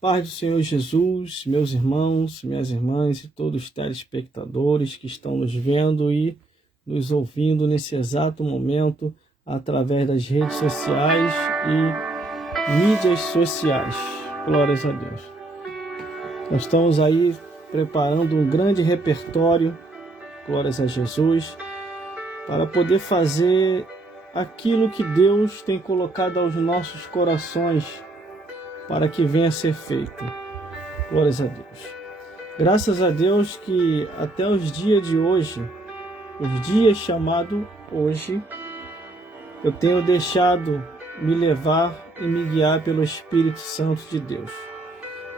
Paz do Senhor Jesus, meus irmãos, minhas irmãs e todos os telespectadores que estão nos vendo e nos ouvindo nesse exato momento através das redes sociais e mídias sociais. Glórias a Deus. Nós estamos aí preparando um grande repertório, glórias a Jesus, para poder fazer aquilo que Deus tem colocado aos nossos corações para que venha a ser feito. Glórias a Deus. Graças a Deus que até os dias de hoje, os dias chamados hoje, eu tenho deixado me levar e me guiar pelo Espírito Santo de Deus.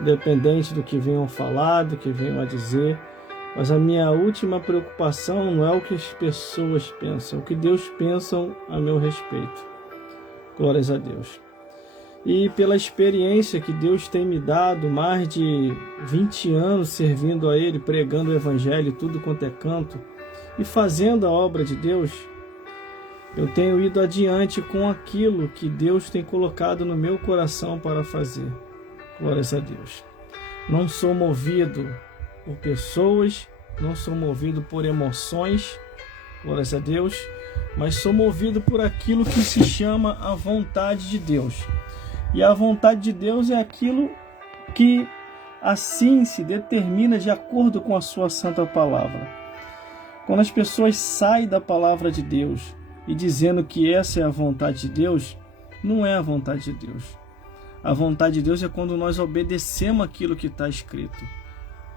Independente do que venham falar, do que venham a dizer, mas a minha última preocupação não é o que as pessoas pensam, é o que Deus pensa a meu respeito. Glórias a Deus. E pela experiência que Deus tem me dado, mais de 20 anos servindo a Ele, pregando o Evangelho, tudo quanto é canto, e fazendo a obra de Deus, eu tenho ido adiante com aquilo que Deus tem colocado no meu coração para fazer. Glórias a Deus. Não sou movido por pessoas, não sou movido por emoções, glórias a Deus, mas sou movido por aquilo que se chama a vontade de Deus. E a vontade de Deus é aquilo que assim se determina de acordo com a sua santa palavra. Quando as pessoas saem da palavra de Deus e dizendo que essa é a vontade de Deus, não é a vontade de Deus. A vontade de Deus é quando nós obedecemos aquilo que está escrito.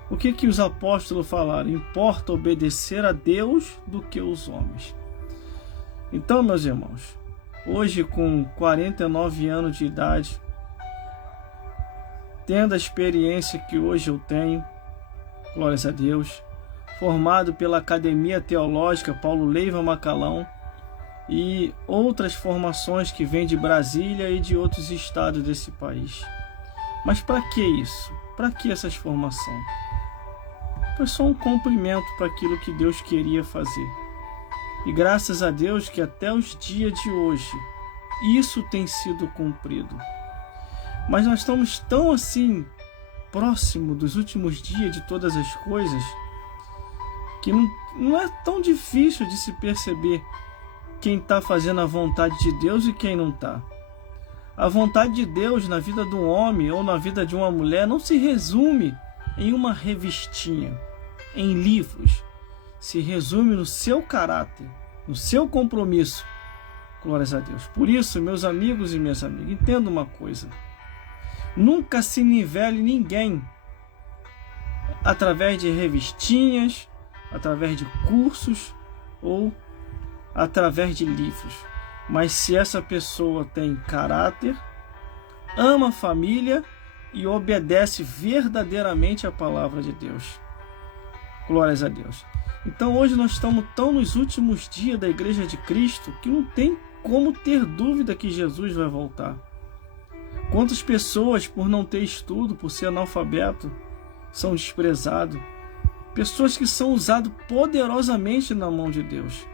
O que os apóstolos falaram? Importa obedecer a Deus do que os homens. Então, meus irmãos, hoje, com 49 anos de idade, tendo a experiência que hoje eu tenho, glórias a Deus, formado pela Academia Teológica Paulo Leiva Macalão e outras formações que vêm de Brasília e de outros estados desse país. Mas para que isso? Para que essas formações? Foi só um cumprimento para aquilo que Deus queria fazer. E graças a Deus que até os dias de hoje, isso tem sido cumprido. Mas nós estamos tão assim, próximo dos últimos dias de todas as coisas, que não é tão difícil de se perceber quem está fazendo a vontade de Deus e quem não está. A vontade de Deus na vida de um homem ou na vida de uma mulher não se resume em uma revistinha, em livros. Se resume no seu caráter, no seu compromisso. Glórias a Deus. Por isso, meus amigos e minhas amigas, entenda uma coisa. Nunca se nivele ninguém através de revistinhas, através de cursos ou através de livros. Mas se essa pessoa tem caráter, ama a família e obedece verdadeiramente a palavra de Deus. Glórias a Deus. Então hoje nós estamos tão nos últimos dias da Igreja de Cristo que não tem como ter dúvida que Jesus vai voltar. Quantas pessoas, por não ter estudo, por ser analfabeto, são desprezados? Pessoas que são usadas poderosamente na mão de Deus.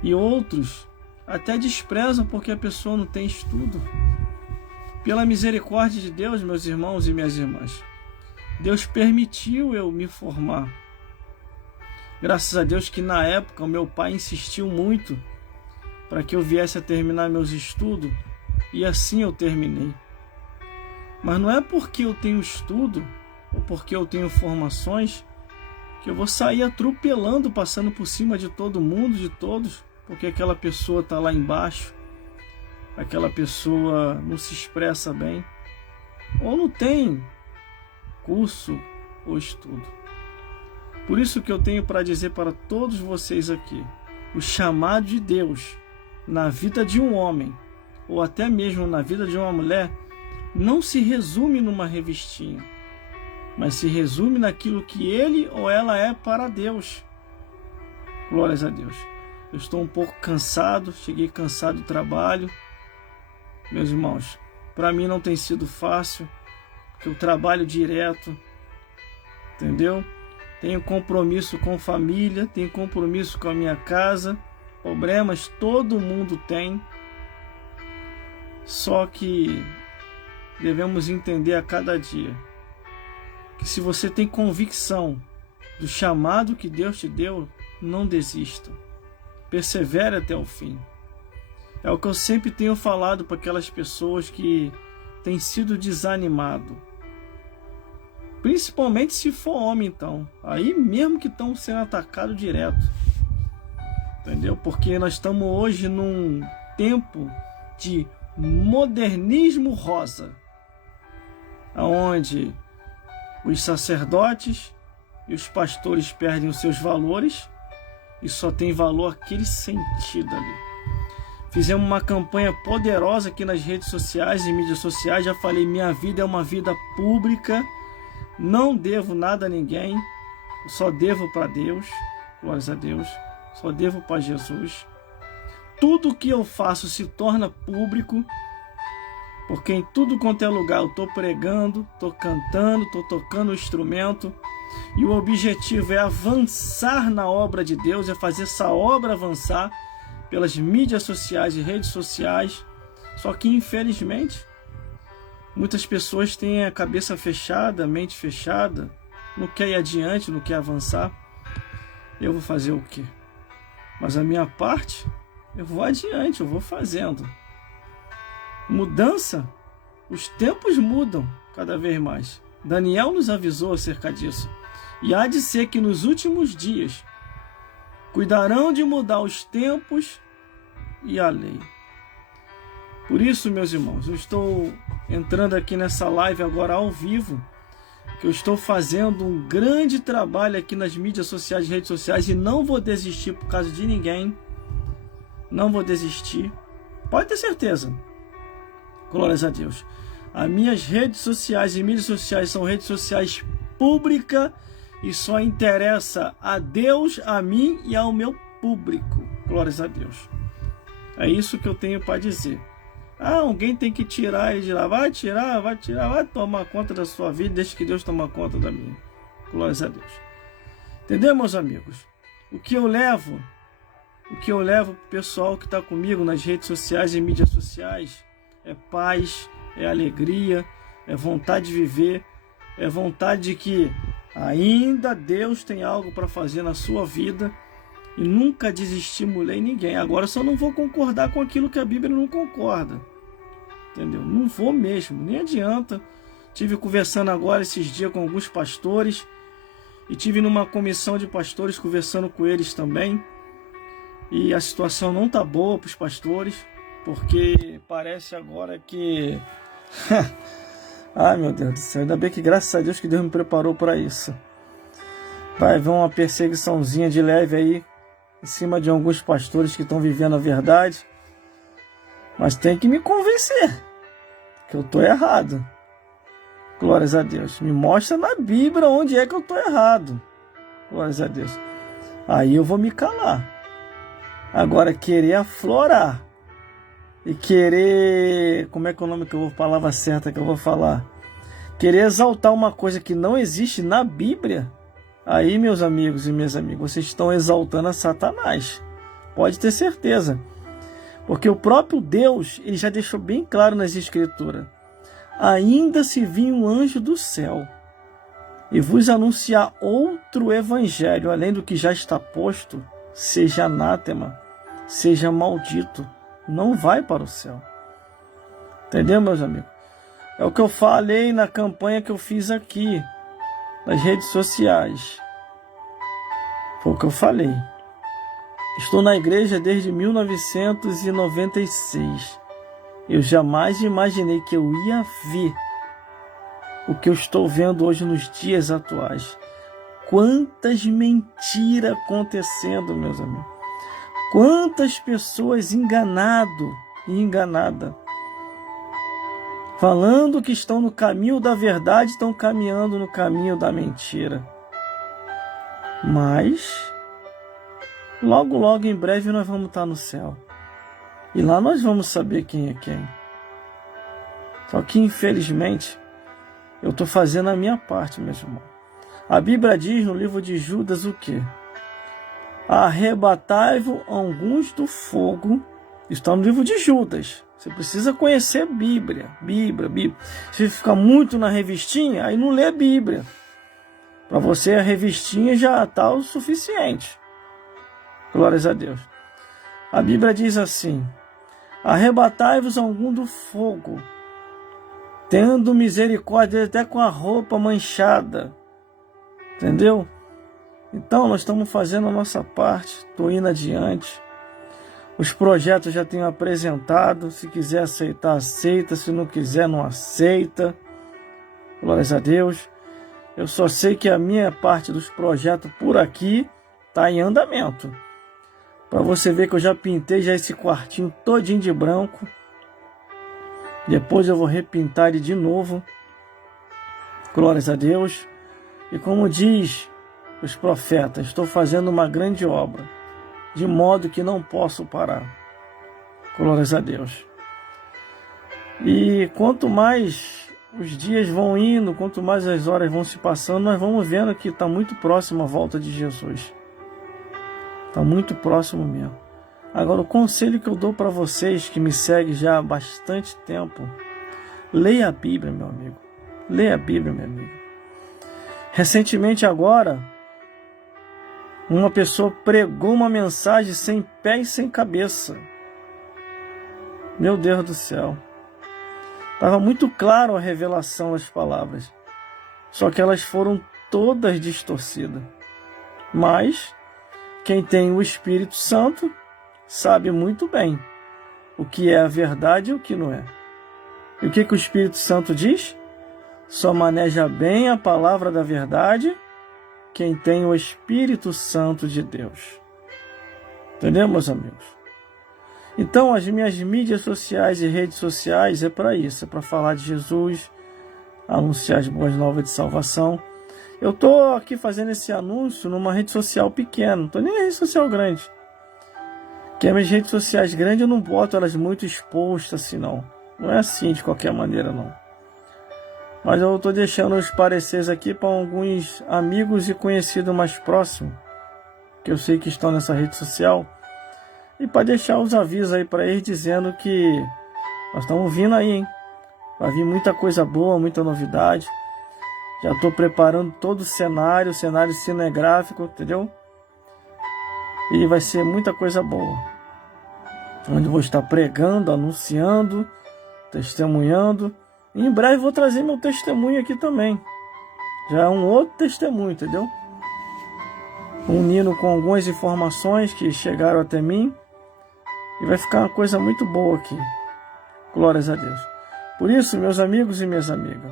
E outros até desprezam porque a pessoa não tem estudo. Pela misericórdia de Deus, meus irmãos e minhas irmãs, Deus permitiu eu me formar. Graças a Deus que na época o meu pai insistiu muito para que eu viesse a terminar meus estudos e assim eu terminei. Mas não é porque eu tenho estudo ou porque eu tenho formações que eu vou sair atropelando, passando por cima de todo mundo, de todos, porque aquela pessoa está lá embaixo, aquela pessoa não se expressa bem ou não tem curso ou estudo. Por isso que eu tenho para dizer para todos vocês aqui, o chamado de Deus na vida de um homem, ou até mesmo na vida de uma mulher, não se resume numa revistinha, mas se resume naquilo que ele ou ela é para Deus. Glórias a Deus. Eu estou um pouco cansado, cheguei cansado do trabalho. Meus irmãos, para mim não tem sido fácil, porque eu trabalho direto, entendeu? Tenho compromisso com família, tenho compromisso com a minha casa. Problemas todo mundo tem. Só que devemos entender a cada dia que se você tem convicção do chamado que Deus te deu, não desista. Persevere até o fim. É o que eu sempre tenho falado para aquelas pessoas que têm sido desanimadas. Principalmente se for homem, então. Aí mesmo que estão sendo atacados direto. Entendeu? Porque nós estamos hoje num tempo de modernismo rosa, onde os sacerdotes e os pastores perdem os seus valores e só tem valor aquele sentido ali. Fizemos uma campanha poderosa aqui nas redes sociais e mídias sociais. Já falei, minha vida é uma vida pública, não devo nada a ninguém, eu só devo para Deus, glórias a Deus, só devo para Jesus. Tudo que eu faço se torna público, porque em tudo quanto é lugar eu estou pregando, estou cantando, estou tocando o instrumento, e o objetivo é avançar na obra de Deus, é fazer essa obra avançar pelas mídias sociais e redes sociais. Só que infelizmente muitas pessoas têm a cabeça fechada, a mente fechada, não quer ir adiante, não quer avançar. Eu vou fazer o quê? Mas a minha parte, eu vou adiante, eu vou fazendo. Mudança, os tempos mudam cada vez mais. Daniel nos avisou acerca disso. E há de ser que nos últimos dias cuidarão de mudar os tempos e a lei. Por isso, meus irmãos, eu estou entrando aqui nessa live agora ao vivo, que eu estou fazendo um grande trabalho aqui nas mídias sociais e redes sociais, e não vou desistir por causa de ninguém. Não vou desistir. Pode ter certeza. Glórias a Deus. As minhas redes sociais e mídias sociais são redes sociais públicas e só interessa a Deus, a mim e ao meu público. Glórias a Deus. É isso que eu tenho para dizer. Alguém tem que tirar ele de lá. Vai tirar, vai tomar conta da sua vida, deixa que Deus toma conta da minha. Glórias a Deus. Entendeu, meus amigos? O que eu levo pro pessoal que está comigo nas redes sociais e mídias sociais é paz, é alegria, é vontade de viver, é vontade de que ainda Deus tem algo para fazer na sua vida, e nunca desestimulei ninguém. Agora eu só não vou concordar com aquilo que a Bíblia não concorda. Entendeu? Não vou mesmo, nem adianta. Tive conversando agora esses dias com alguns pastores, e tive numa comissão de pastores conversando com eles também. E a situação não tá boa para os pastores, porque parece agora que... Ai, meu Deus do céu, ainda bem que graças a Deus que Deus me preparou para isso. Vai haver uma perseguiçãozinha de leve aí em cima de alguns pastores que estão vivendo a verdade, mas tem que me convencer que eu tô errado. Glórias a Deus. Me mostra na Bíblia onde é que eu tô errado. Glórias a Deus. Aí eu vou me calar. Agora, querer aflorar e querer... Como é que é o nome que eu vou... Palavra certa que eu vou falar? Querer exaltar uma coisa que não existe na Bíblia... Aí, meus amigos e minhas amigas, vocês estão exaltando a Satanás. Pode ter certeza. Porque o próprio Deus, ele já deixou bem claro nas Escrituras. Ainda se vir um anjo do céu e vos anunciar outro evangelho, além do que já está posto, seja anátema, seja maldito, não vai para o céu. Entendeu, meus amigos? É o que eu falei na campanha que eu fiz aqui nas redes sociais. Foi o que eu falei. Estou na igreja desde 1996. Eu jamais imaginei que eu ia ver o que eu estou vendo hoje nos dias atuais. Quantas mentiras acontecendo, meus amigos. Quantas pessoas enganado e enganada. Falando que estão no caminho da verdade, estão caminhando no caminho da mentira. Mas, logo, logo, em breve, nós vamos estar no céu. E lá nós vamos saber quem é quem. Só que, infelizmente, eu estou fazendo a minha parte, meus irmãos. A Bíblia diz no livro de Judas o quê? Arrebatai-vos alguns do fogo. Está no livro de Judas. Você precisa conhecer Bíblia. Se ficar muito na revistinha, aí não lê a Bíblia. Para você a revistinha já está o suficiente. Glórias a Deus. A Bíblia diz assim: arrebatai-vos algum do fogo, tendo misericórdia até com a roupa manchada. Entendeu? Então nós estamos fazendo a nossa parte. Estou indo adiante. Os projetos já tenho apresentado. Se quiser aceitar, aceita. Se não quiser, não aceita. Glórias a Deus. Eu só sei que a minha parte dos projetos por aqui está em andamento. Para você ver que eu já pintei já esse quartinho todinho de branco. Depois eu vou repintar ele de novo. Glórias a Deus. E como diz os profetas, estou fazendo uma grande obra, de modo que não posso parar. Glórias a Deus. E quanto mais os dias vão indo, quanto mais as horas vão se passando, nós vamos vendo que está muito próximo a volta de Jesus. Está muito próximo mesmo. Agora, o conselho que eu dou para vocês que me seguem já há bastante tempo: leia a Bíblia, meu amigo. Leia a Bíblia, meu amigo. Recentemente agora, uma pessoa pregou uma mensagem sem pé e sem cabeça. Meu Deus do céu. Estava muito claro a revelação das palavras. Só que elas foram todas distorcidas. Mas quem tem o Espírito Santo sabe muito bem o que é a verdade e o que não é. E o que o Espírito Santo diz? Só maneja bem a palavra da verdade quem tem o Espírito Santo de Deus. Entendeu, meus amigos? Então, as minhas mídias sociais e redes sociais é para isso. É para falar de Jesus, anunciar as boas novas de salvação. Eu estou aqui fazendo esse anúncio numa rede social pequena. Não estou nem na rede social grande. Porque as minhas redes sociais grandes eu não boto elas muito expostas assim, não. Não é assim de qualquer maneira, não. Mas eu estou deixando os pareceres aqui para alguns amigos e conhecidos mais próximos, que eu sei que estão nessa rede social, e para deixar os avisos aí para eles dizendo que nós estamos vindo aí, hein? Vai vir muita coisa boa, muita novidade. Já estou preparando todo o cenário cinegráfico, entendeu? E vai ser muita coisa boa. Onde eu vou estar pregando, anunciando, testemunhando. Em breve vou trazer meu testemunho aqui também. Já é um outro testemunho, entendeu? Unindo com algumas informações que chegaram até mim. E vai ficar uma coisa muito boa aqui. Glórias a Deus. Por isso, meus amigos e minhas amigas,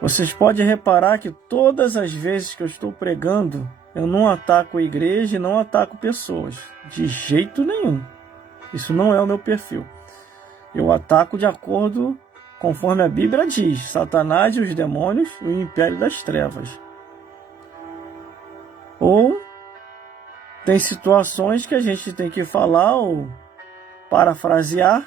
vocês podem reparar que todas as vezes que eu estou pregando, eu não ataco a igreja e não ataco pessoas. De jeito nenhum. Isso não é o meu perfil. Eu ataco de acordo conforme a Bíblia diz: Satanás e os demônios e o império das trevas. Ou tem situações que a gente tem que falar ou parafrasear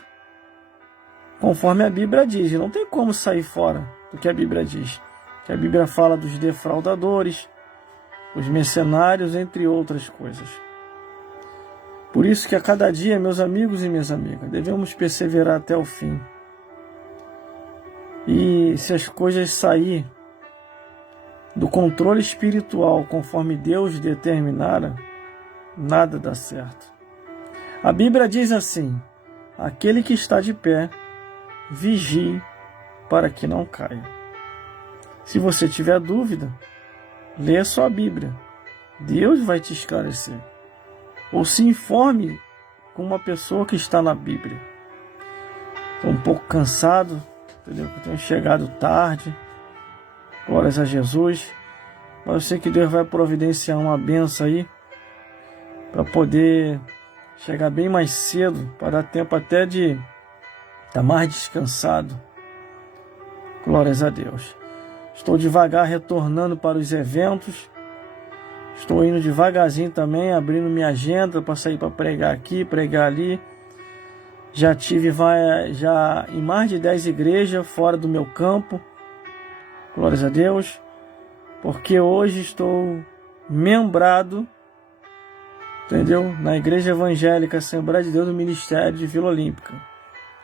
conforme a Bíblia diz. E não tem como sair fora do que a Bíblia diz. Que a Bíblia fala dos defraudadores, os mercenários, entre outras coisas. Por isso que a cada dia, meus amigos e minhas amigas, devemos perseverar até o fim. E se as coisas saírem do controle espiritual conforme Deus determinara, nada dá certo. A Bíblia diz assim: aquele que está de pé, vigie para que não caia. Se você tiver dúvida, lê a sua Bíblia. Deus vai te esclarecer. Ou se informe com uma pessoa que está na Bíblia. Estou um pouco cansado, entendeu? Eu tenho chegado tarde. Glórias a Jesus. Mas eu sei que Deus vai providenciar uma benção aí para poder chegar bem mais cedo, para dar tempo até de estar mais descansado. Glórias a Deus. Estou devagar retornando para os eventos. Estou indo devagarzinho também, abrindo minha agenda para sair para pregar aqui, pregar ali. Já tive já em mais de 10 igrejas fora do meu campo. Glórias a Deus. Porque hoje estou membrado, entendeu? Na Igreja Evangélica Assembleia de Deus do Ministério de Vila Olímpica.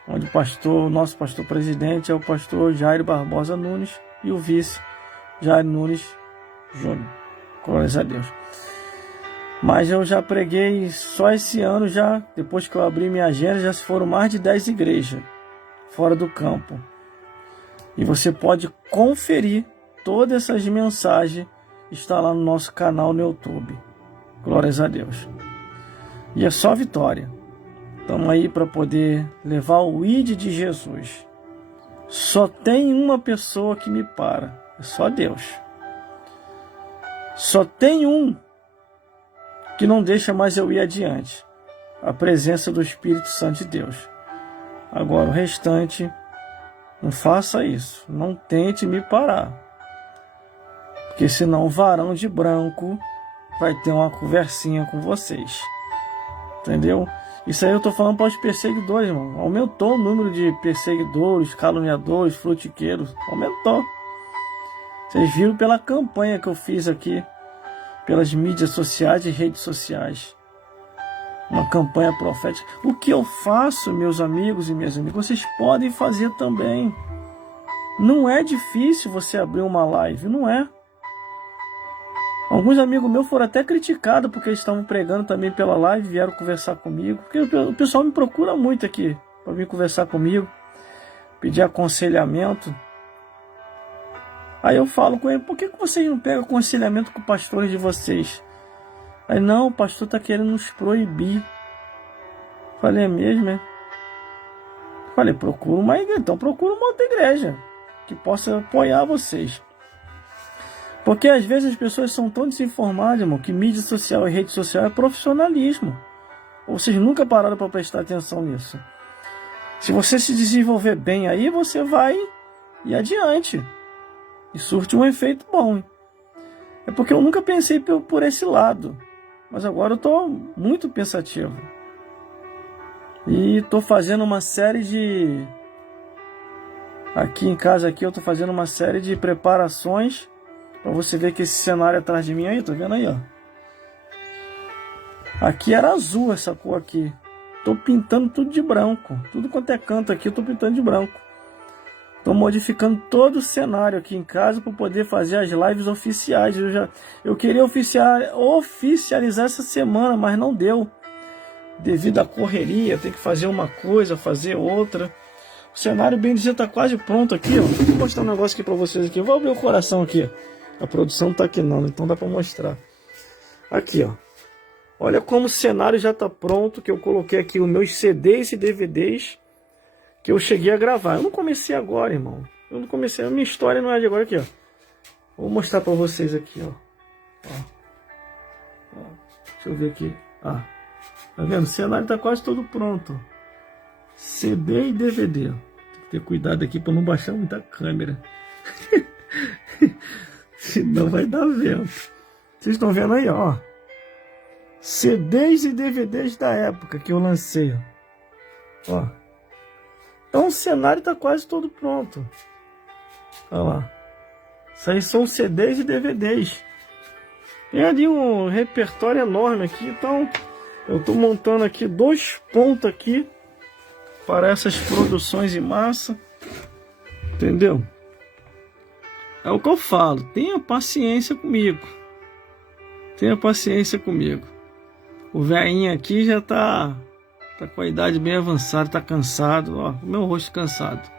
onde o nosso pastor presidente é o pastor Jairo Barbosa Nunes e o vice Jairo Nunes Júnior. Glórias a Deus. Mas eu já preguei só esse ano, já depois que eu abri minha agenda, já se foram mais de 10 igrejas fora do campo. E você pode conferir todas essas mensagens, está lá no nosso canal no YouTube. Glórias a Deus. E é só vitória. Estamos aí para poder levar o ID de Jesus. Só tem uma pessoa que me para. É só Deus. Só tem um que não deixa mais eu ir adiante. A presença do Espírito Santo de Deus. Agora o restante, não faça isso. Não tente me parar. Porque senão o varão de branco vai ter uma conversinha com vocês. Entendeu? Isso aí eu tô falando para os perseguidores, irmão. Aumentou o número de perseguidores, caluniadores, frutiqueiros. Aumentou. Vocês viram pela campanha que eu fiz aqui, pelas mídias sociais e redes sociais. Uma campanha profética. O que eu faço, meus amigos e minhas amigas, vocês podem fazer também. Não é difícil você abrir uma live, não é? Alguns amigos meus foram até criticados porque eles estavam pregando também pela live, vieram conversar comigo. Porque o pessoal me procura muito aqui para vir conversar comigo, pedir aconselhamento. Aí eu falo com ele, por que vocês não pegam aconselhamento com os pastores de vocês? Aí, não, o pastor está querendo nos proibir. Falei, é mesmo, é? Falei, procura uma igreja, então procura uma outra igreja que possa apoiar vocês. Porque às vezes as pessoas são tão desinformadas, irmão, que mídia social e rede social é profissionalismo. Vocês nunca pararam para prestar atenção nisso. Se você se desenvolver bem aí, você vai ir adiante. E surte um efeito bom. É porque eu nunca pensei por esse lado. Mas agora eu estou muito pensativo. E estou fazendo uma série de... Aqui em casa aqui eu estou fazendo uma série de preparações. Para você ver que esse cenário atrás de mim aí, tá vendo aí, ó? Aqui era azul essa cor aqui. Tô pintando tudo de branco. Tudo quanto é canto aqui eu tô pintando de branco. Tô modificando todo o cenário aqui em casa para poder fazer as lives oficiais. Eu queria oficializar essa semana, mas não deu. Devido à correria, tem que fazer uma coisa, fazer outra. O cenário, bem dizer, tá quase pronto aqui, ó. Vou mostrar um negócio aqui para vocês aqui. Vou abrir o coração aqui. A produção tá aqui não, então dá para mostrar. Aqui, ó. Olha como o cenário já tá pronto, que eu coloquei aqui os meus CDs e DVDs que eu cheguei a gravar. Eu não comecei agora, irmão. Eu não comecei, a minha história não é de agora aqui, ó. Vou mostrar para vocês aqui, ó. Deixa eu ver aqui. Tá vendo? O cenário tá quase todo pronto. CD e DVD. Tem que ter cuidado aqui para não baixar muita câmera. Senão vai dar vento. Vocês estão vendo aí, ó. CDs e DVDs da época que eu lancei. Ó. Então o cenário está quase todo pronto. Olha lá. Isso aí são CDs e DVDs. Tem ali um repertório enorme aqui. Então eu estou montando aqui 2 pontos aqui para essas produções em massa. Entendeu? É o que eu falo, tenha paciência comigo. Tenha paciência comigo. O velhinho aqui já tá com a idade bem avançada, tá cansado, ó, o meu rosto cansado.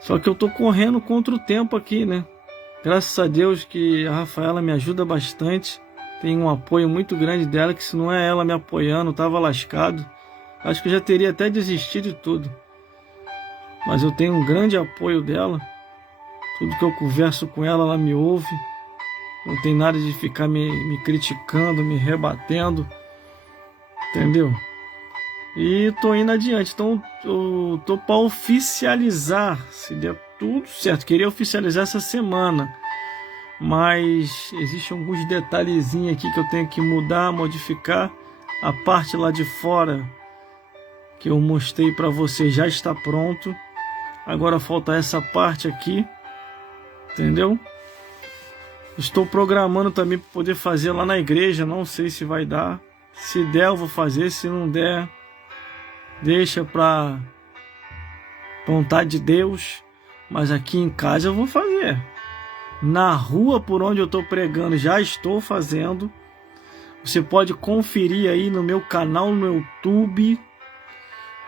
Só que eu tô correndo contra o tempo aqui, né? Graças a Deus que a Rafaela me ajuda bastante. Tem um apoio muito grande dela, que se não é ela me apoiando, eu tava lascado. Acho que eu já teria até desistido de tudo. Mas eu tenho um grande apoio dela. Tudo que eu converso com ela, ela me ouve. Não tem nada de ficar me criticando, me rebatendo. Entendeu? E tô indo adiante. Então eu tô para oficializar, se der tudo certo. Queria oficializar essa semana. Mas existem alguns detalhezinhos aqui que eu tenho que mudar, modificar. A parte lá de fora que eu mostrei para vocês já está pronto. Agora falta essa parte aqui. Entendeu? Estou programando também para poder fazer lá na igreja. Não sei se vai dar. Se der, eu vou fazer. Se não der, deixa para vontade de Deus, mas aqui em casa eu vou fazer. Na rua por onde eu estou pregando, já estou fazendo. Você pode conferir aí no meu canal no YouTube.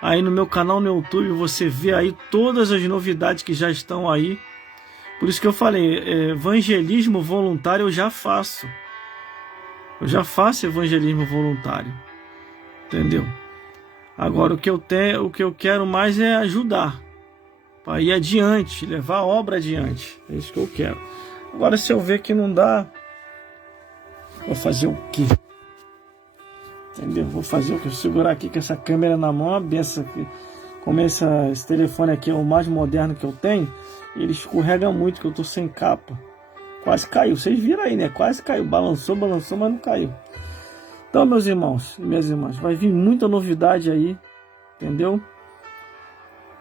Aí no meu canal no YouTube você vê aí todas as novidades que já estão aí. Por isso que eu falei, evangelismo voluntário eu já faço. Eu já faço evangelismo voluntário. Entendeu? Agora o que eu quero mais é ajudar. Para ir adiante, levar a obra adiante. É isso que eu quero. Agora se eu ver que não dá, vou fazer o quê? Entendeu? Vou fazer o quê? Vou segurar aqui com essa câmera na mão, a benção aqui. Como esse telefone aqui é o mais moderno que eu tenho, ele escorrega muito, que eu tô sem capa. Quase caiu, vocês viram aí, né? Quase caiu, balançou, mas não caiu. Então, meus irmãos e minhas irmãs, vai vir muita novidade aí, entendeu?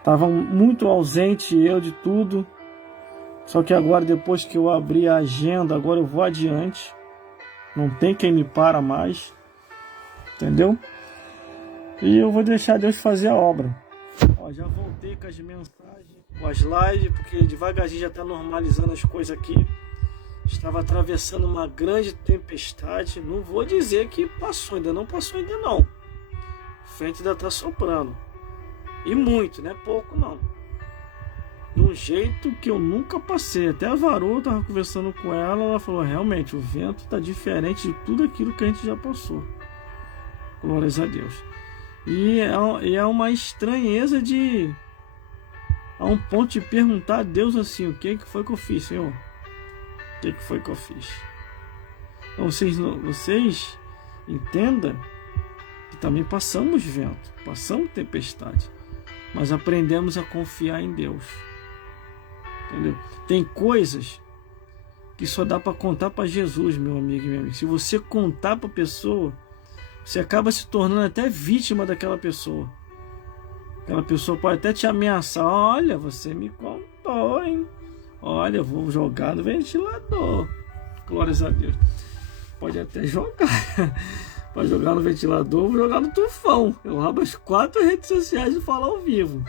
Tava muito ausente eu de tudo. Só que agora, depois que eu abri a agenda, agora eu vou adiante. Não tem quem me para mais. Entendeu? E eu vou deixar Deus fazer a obra. Ó, já voltei com as mensagens, com as lives, porque devagarzinho já está normalizando as coisas aqui. Estava atravessando uma grande tempestade. Não vou dizer que passou, ainda não passou ainda não. O vento ainda está soprando. E muito, não é pouco não. De um jeito que eu nunca passei. Até a Varô, eu estava conversando com ela, ela falou, realmente, o vento está diferente de tudo aquilo que a gente já passou. Glórias a Deus. E é uma estranheza de... a um ponto de perguntar a Deus assim, o que foi que eu fiz, Senhor? O que foi que eu fiz? Então, vocês entendam que também passamos vento, passamos tempestade, mas aprendemos a confiar em Deus. Entendeu? Tem coisas que só dá para contar para Jesus, meu amigo e minha amiga. Se você contar para a pessoa, você acaba se tornando até vítima daquela pessoa. Aquela pessoa pode até te ameaçar. Olha, você me contou, hein? Olha, eu vou jogar no ventilador. Glórias a Deus. Pode até jogar. Pode jogar no ventilador, vou jogar no tufão. Eu abro as 4 redes sociais e falo ao vivo.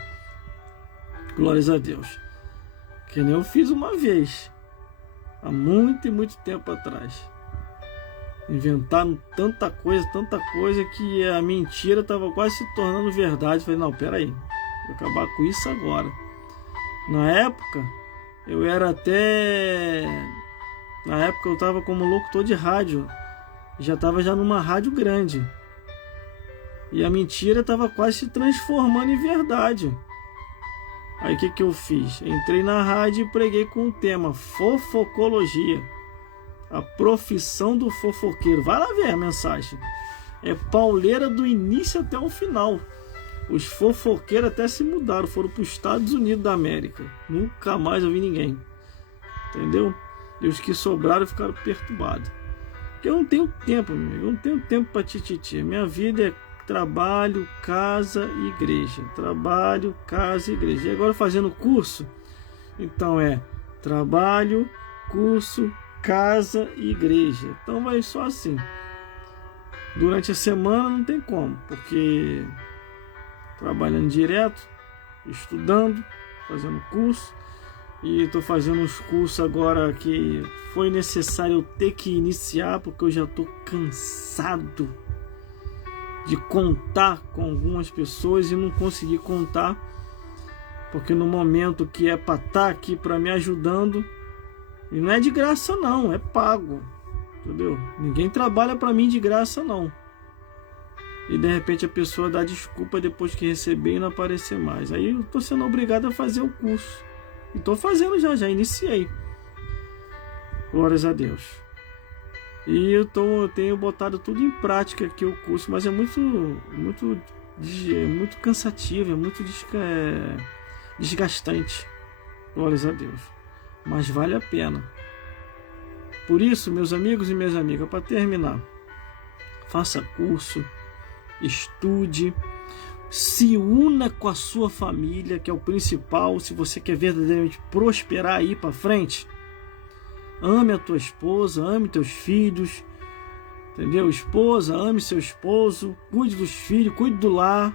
Glórias a Deus. Que nem eu fiz uma vez. Há muito e muito tempo atrás. Inventaram tanta coisa que a mentira estava quase se tornando verdade. Falei, não, peraí, vou acabar com isso agora. Na época, eu estava como locutor de rádio. Já estava numa rádio grande. E a mentira estava quase se transformando em verdade. Aí o que eu fiz? Entrei na rádio e preguei com o tema fofocologia. A profissão do fofoqueiro. Vai lá ver a mensagem. É pauleira do início até o final. Os fofoqueiros até se mudaram. Foram para os Estados Unidos da América. Nunca mais ouvi ninguém. Entendeu? E os que sobraram ficaram perturbados. Porque eu não tenho tempo, meu amigo. Eu não tenho tempo para tititi. Minha vida é trabalho, casa e igreja. Trabalho, casa e igreja. E agora fazendo curso. Então é trabalho, curso, casa e igreja. Então vai só assim. Durante a semana não tem como, porque trabalhando direto, estudando, fazendo curso, e estou fazendo uns cursos agora que foi necessário eu ter que iniciar, porque eu já estou cansado de contar com algumas pessoas e não consegui contar, porque no momento que é para estar aqui para me ajudando, e não é de graça não, é pago, entendeu? Ninguém trabalha para mim de graça não. E de repente a pessoa dá desculpa depois que receber e não aparecer mais. Aí eu tô sendo obrigado a fazer o curso. E tô fazendo já iniciei. Glórias a Deus. E eu tenho botado tudo em prática aqui o curso, mas é muito cansativo, é muito desgastante. Glórias a Deus. Mas vale a pena. Por isso, meus amigos e minhas amigas, para terminar, faça curso, estude, se una com a sua família, que é o principal. Se você quer verdadeiramente prosperar aí para frente, ame a tua esposa, ame teus filhos, entendeu? Esposa, ame seu esposo, cuide dos filhos, cuide do lar,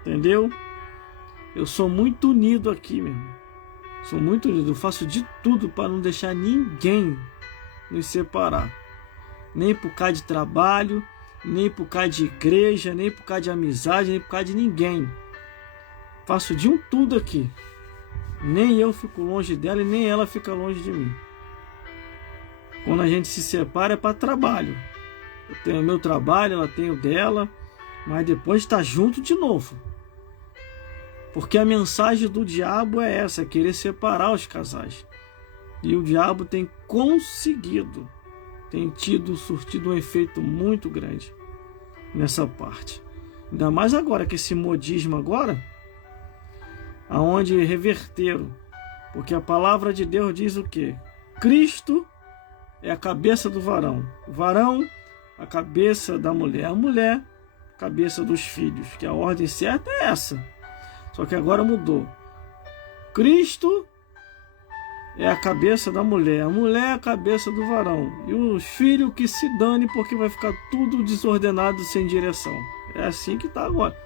Entendeu? Eu sou muito unido aqui, meu irmão. Sou muito unido. Eu faço de tudo para não deixar ninguém nos separar. Nem por causa de trabalho, nem por causa de igreja, nem por causa de amizade, nem por causa de ninguém. Faço de um tudo aqui. Nem eu fico longe dela e nem ela fica longe de mim. Quando a gente se separa é para trabalho. Eu tenho o meu trabalho, ela tem o dela, mas depois está junto de novo. Porque a mensagem do diabo é essa, é querer separar os casais. E o diabo tem conseguido, tem surtido um efeito muito grande nessa parte. Ainda mais agora que esse modismo agora, aonde reverteram. Porque a palavra de Deus diz o quê? Cristo é a cabeça do varão. O varão, a cabeça da mulher. A mulher, a cabeça dos filhos. Que a ordem certa é essa. Só que agora mudou. Cristo é a cabeça da mulher. A mulher é a cabeça do varão. E os filhos que se dane porque vai ficar tudo desordenado sem direção. É assim que está agora.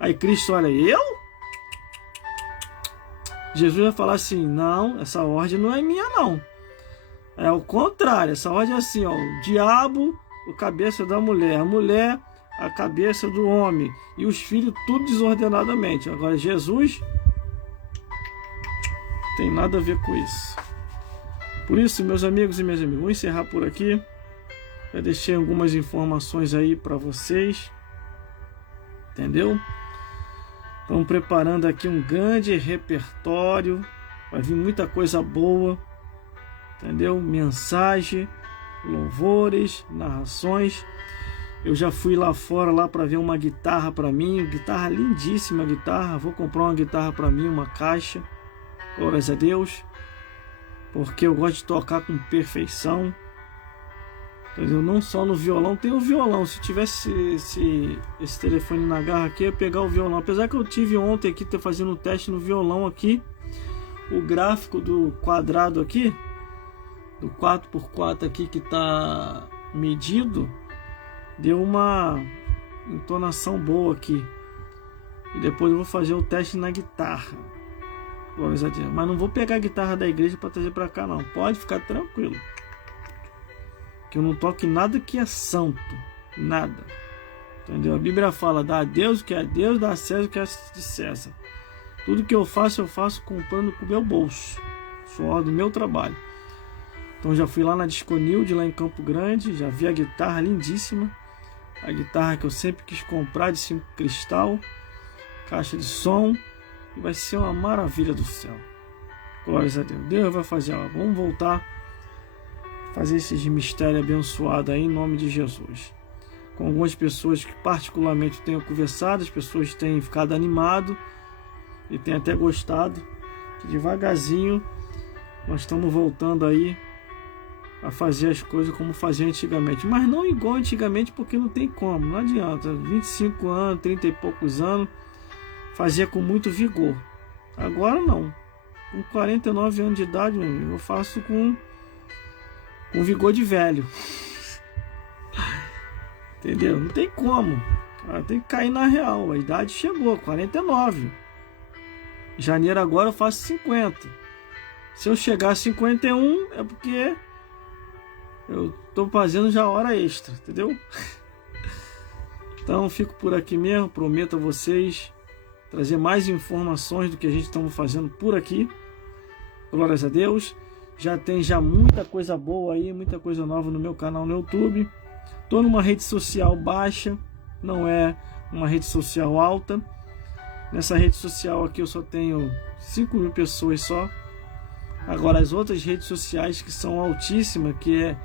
Aí Cristo olha, eu? Jesus vai falar assim, não, essa ordem não é minha não. É o contrário, essa ordem é assim, ó, o diabo, a cabeça da mulher, a mulher, a cabeça do homem, e os filhos tudo desordenadamente. Agora Jesus tem nada a ver com isso. Por isso, meus amigos e minhas amigas, vou encerrar por aqui. Já deixei algumas informações aí para vocês. Entendeu? Estamos preparando aqui um grande repertório. Vai vir muita coisa boa. Entendeu? Mensagem, louvores, narrações. Eu já fui lá fora lá para ver uma guitarra para mim. Guitarra lindíssima, guitarra. Vou comprar uma guitarra para mim, uma caixa. Glórias a Deus. Porque eu gosto de tocar com perfeição. Entendeu? Não só no violão, tem o violão. Se tivesse esse telefone na garra aqui, eu ia pegar o violão. Apesar que eu tive ontem aqui, fazendo um teste no violão aqui. O gráfico do quadrado aqui, do 4x4 aqui que está medido, deu uma entonação boa aqui. E depois eu vou fazer o teste na guitarra. Glórias a Deus. Mas não vou pegar a guitarra da igreja para trazer para cá não. Pode ficar tranquilo. Que eu não toco em nada que é santo. Nada. Entendeu? A Bíblia fala, dá a Deus o que é Deus, dá a César o que é de César. Tudo que eu faço comprando com o meu bolso. Suor do meu trabalho. Então já fui lá na Disconilde, lá em Campo Grande. Já vi a guitarra lindíssima. A guitarra que eu sempre quis comprar, de 5 cristal. Caixa de som. E vai ser uma maravilha do céu. Glórias a Deus. Deus vai fazer, ó, vamos voltar a fazer esses mistérios abençoados aí em nome de Jesus. Com algumas pessoas que particularmente tenho conversado, as pessoas têm ficado animado e têm até gostado. Que devagarzinho nós estamos voltando aí a fazer as coisas como fazia antigamente. Mas não igual antigamente, porque não tem como, não adianta. 25 anos, 30 e poucos anos, fazia com muito vigor. Agora não. Com 49 anos de idade, meu amigo, eu faço com vigor de velho. Entendeu? Não tem como. Tem que cair na real. A idade chegou, 49. Em janeiro agora eu faço 50. Se eu chegar a 51 é porque eu estou fazendo já hora extra, entendeu? Então fico por aqui mesmo. Prometo a vocês trazer mais informações do que a gente estamos fazendo por aqui. Glórias a Deus. Já tem muita coisa boa aí, muita coisa nova no meu canal no YouTube. Estou numa rede social baixa, não é uma rede social alta. Nessa rede social aqui eu só tenho 5.000 pessoas só. Agora as outras redes sociais que são altíssimas, que é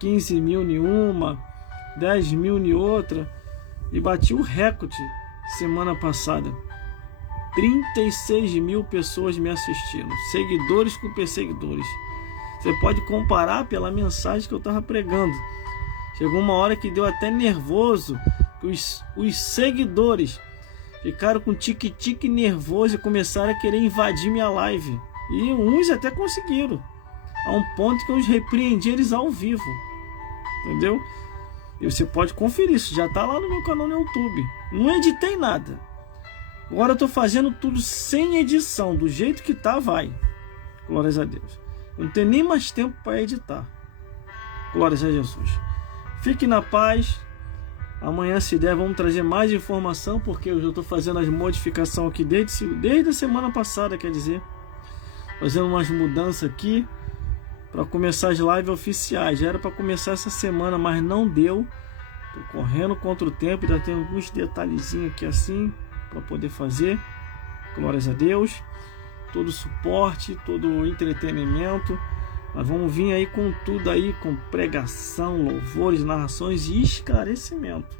15.000 em uma, 10.000 em outra. E bati o recorde semana passada. 36.000 pessoas me assistindo, seguidores com perseguidores. Você pode comparar pela mensagem que eu estava pregando. Chegou uma hora que deu até nervoso, que os seguidores ficaram com tique-tique nervoso e começaram a querer invadir minha live. E uns até conseguiram, a um ponto que eu repreendi eles ao vivo. Entendeu? E você pode conferir, isso já está lá no meu canal no YouTube. Não editei nada. Agora eu estou fazendo tudo sem edição, do jeito que tá, vai. Glórias a Deus. Eu não tenho nem mais tempo para editar. Glórias a Jesus. Fique na paz. Amanhã, se der, vamos trazer mais informação, porque eu já estou fazendo as modificações aqui desde a semana passada, quer dizer. Fazendo umas mudanças aqui para começar as lives oficiais. Já era para começar essa semana, mas não deu. Estou correndo contra o tempo, ainda tem alguns detalhezinhos aqui assim para poder fazer. Glórias a Deus. Todo o suporte, todo o entretenimento. Nós vamos vir aí com tudo aí, com pregação, louvores, narrações e esclarecimento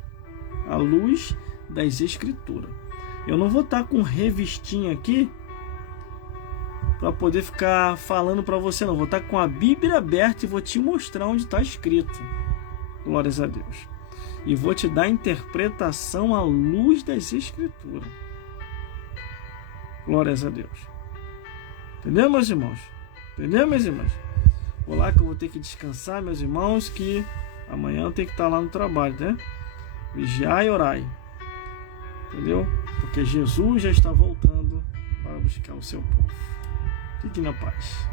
à luz das Escrituras. Eu não vou estar com revistinha aqui para poder ficar falando para você, não. Vou estar com a Bíblia aberta e vou te mostrar onde está escrito. Glórias a Deus. E vou te dar a interpretação à luz das Escrituras. Glórias a Deus. Entendeu, meus irmãos? Entendeu, meus irmãos? Vou lá que eu vou ter que descansar, meus irmãos, que amanhã eu tenho que estar lá no trabalho, né? Vigiai e orai. Entendeu? Porque Jesus já está voltando para buscar o seu povo. Fique na paz.